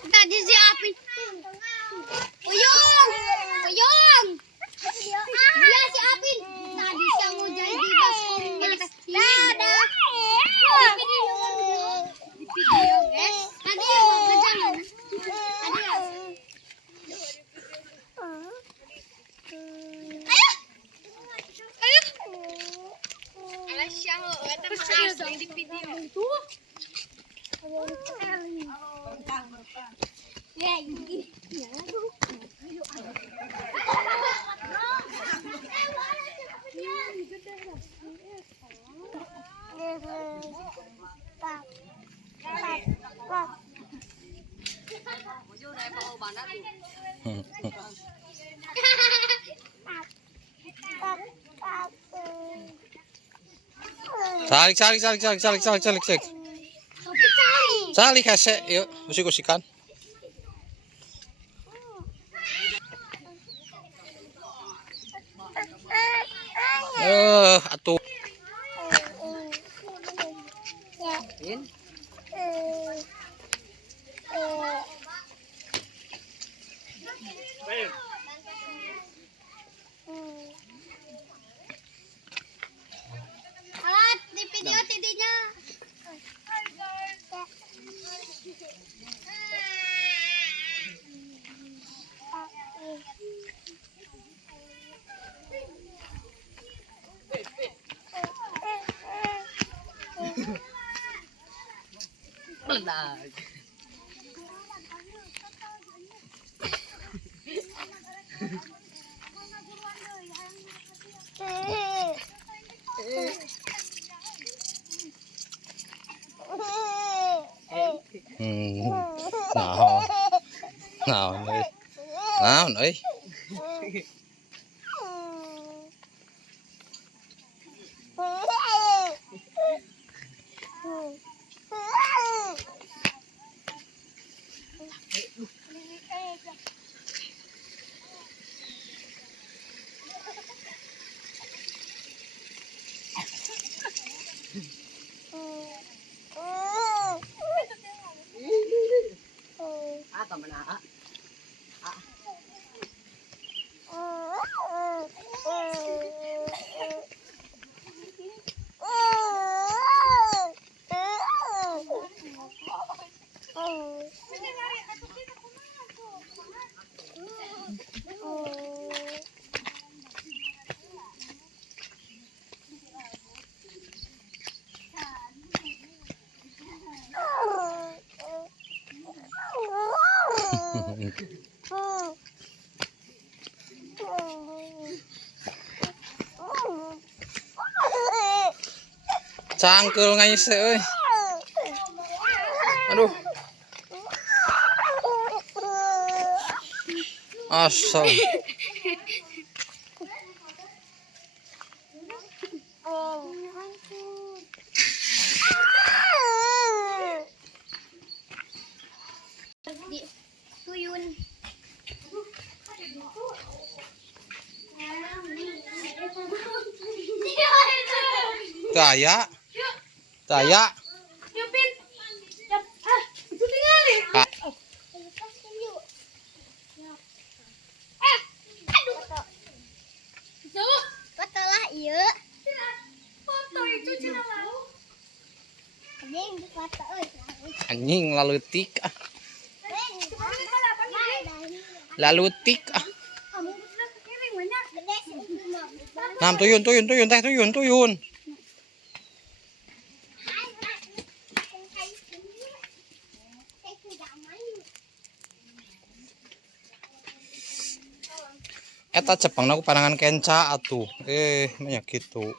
Tadi si Api. Uyung. Uyung. Iya si Api. Tadi siya mo dyan di baskom. Dada. Video guys. Tadi yung magkajangan. Tadi yung. Ayo. Alas siya ho. Ito asli di video. Salik. Salik kasi, yuk, usik-usikan. Atuh. Alat di video tidinya. Naon euy. Cangkel ngaise euy. Aduh. Asal. Tuyun. Daya. Yupin. Itu tinggalin. Aduh. Foto lah iya. Foto itu cina mau. Anjing foto euy. Anjing lalutik ah. Lalutik ah. Nam tuyun teh tuyun. Eta Jepang aku panangan kenca atuh. Banyak gitu.